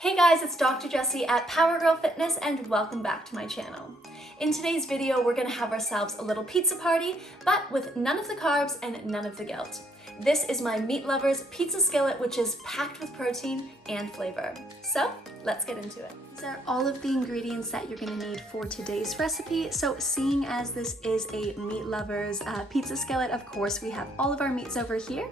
Hey guys, it's Dr. Jessie at Power Girl Fitness and welcome back to my channel. In today's video, we're gonna have ourselves a little pizza party, but with none of the carbs and none of the guilt. This is my Meat Lovers Pizza Skillet, which is packed with protein and flavor. So let's get into it. These are all of the ingredients that you're gonna need for today's recipe. So seeing as this is a Meat Lovers pizza skillet, of course, we have all of our meats over here.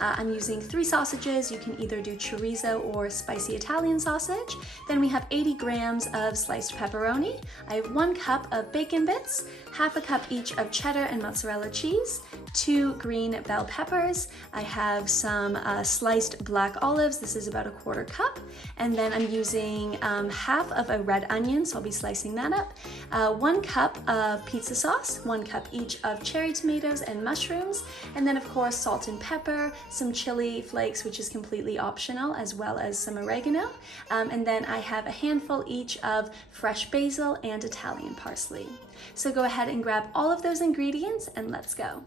I'm using 3 sausages. You can either do chorizo or spicy Italian sausage. Then we have 80 grams of sliced pepperoni. I have 1 cup of bacon bits, half a cup each of cheddar and mozzarella cheese, 2 green bell peppers. I have some sliced black olives. This is about 1/4 cup. And then I'm using half of a red onion, so I'll be slicing that up. 1 cup of pizza sauce, 1 cup each of cherry tomatoes and mushrooms. And then of course, salt and pepper, some chili flakes, which is completely optional, as well as some oregano. And then I have a handful each of fresh basil and Italian parsley. So go ahead and grab all of those ingredients and let's go.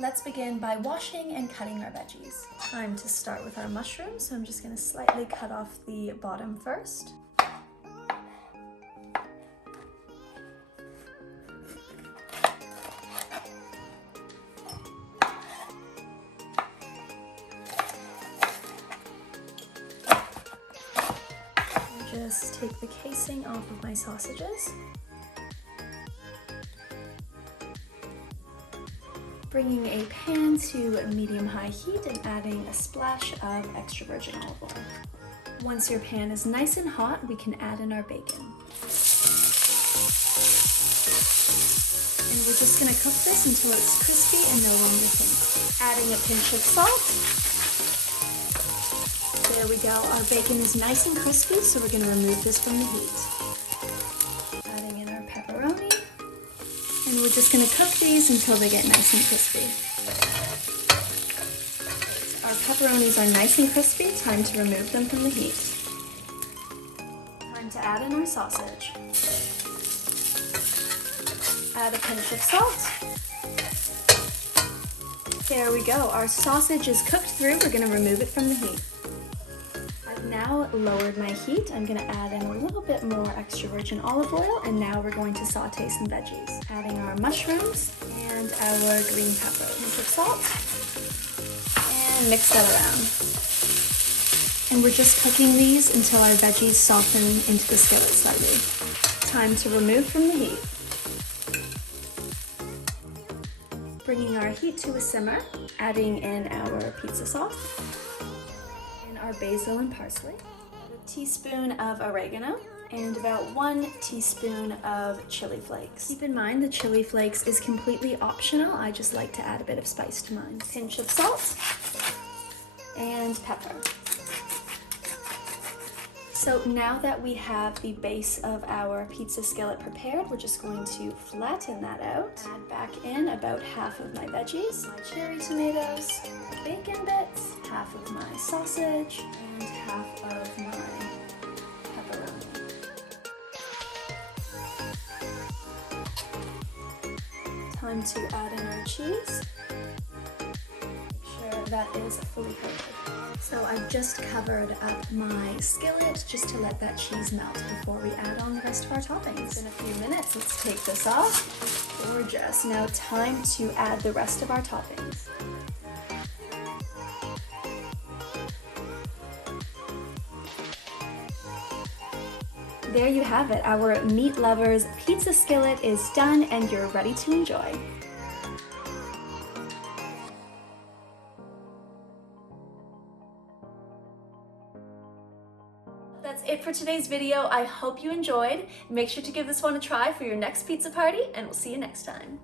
Let's begin by washing and cutting our veggies. Time to start with our mushrooms, so I'm just going to slightly cut off the bottom first. Just take the casing off of my sausages. Bringing a pan to medium-high heat and adding a splash of extra virgin olive oil. Once your pan is nice and hot, we can add in our bacon. And we're just gonna cook this until it's crispy and no longer pink. Adding a pinch of salt. There we go, our bacon is nice and crispy, so we're gonna remove this from the heat. Adding in our pepperoni. And we're just going to cook these until they get nice and crispy. Our pepperonis are nice and crispy. Time to remove them from the heat. Time to add in our sausage. Add a pinch of salt. There we go. Our sausage is cooked through. We're going to remove it from the heat. I've now lowered my heat. I'm going to add in a little bit more extra virgin olive oil, and now we're going to saute some veggies. Adding our mushrooms and our green pepper. Pinch of salt, and mix that around. And we're just cooking these until our veggies soften into the skillet slightly. Time to remove from the heat. Bringing our heat to a simmer, adding in our pizza sauce, our basil and parsley, a teaspoon of oregano, and about 1 teaspoon of chili flakes. Keep in mind the chili flakes is completely optional. I just like to add a bit of spice to mine. Pinch of salt and pepper. So now that we have the base of our pizza skillet prepared, we're just going to flatten that out. Add back in about half of my veggies, my cherry tomatoes, my bacon bits, half of my sausage, and half of my pepperoni. Time to add in our cheese. Make sure that is fully coated. So I've just covered up my skillet just to let that cheese melt before we add on the rest of our toppings. In a few minutes, let's take this off. Gorgeous. Now time to add the rest of our toppings. There you have it. Our Meat Lovers Pizza Skillet is done and you're ready to enjoy. That's it for today's video. I hope you enjoyed. Make sure to give this one a try for your next pizza party, and we'll see you next time.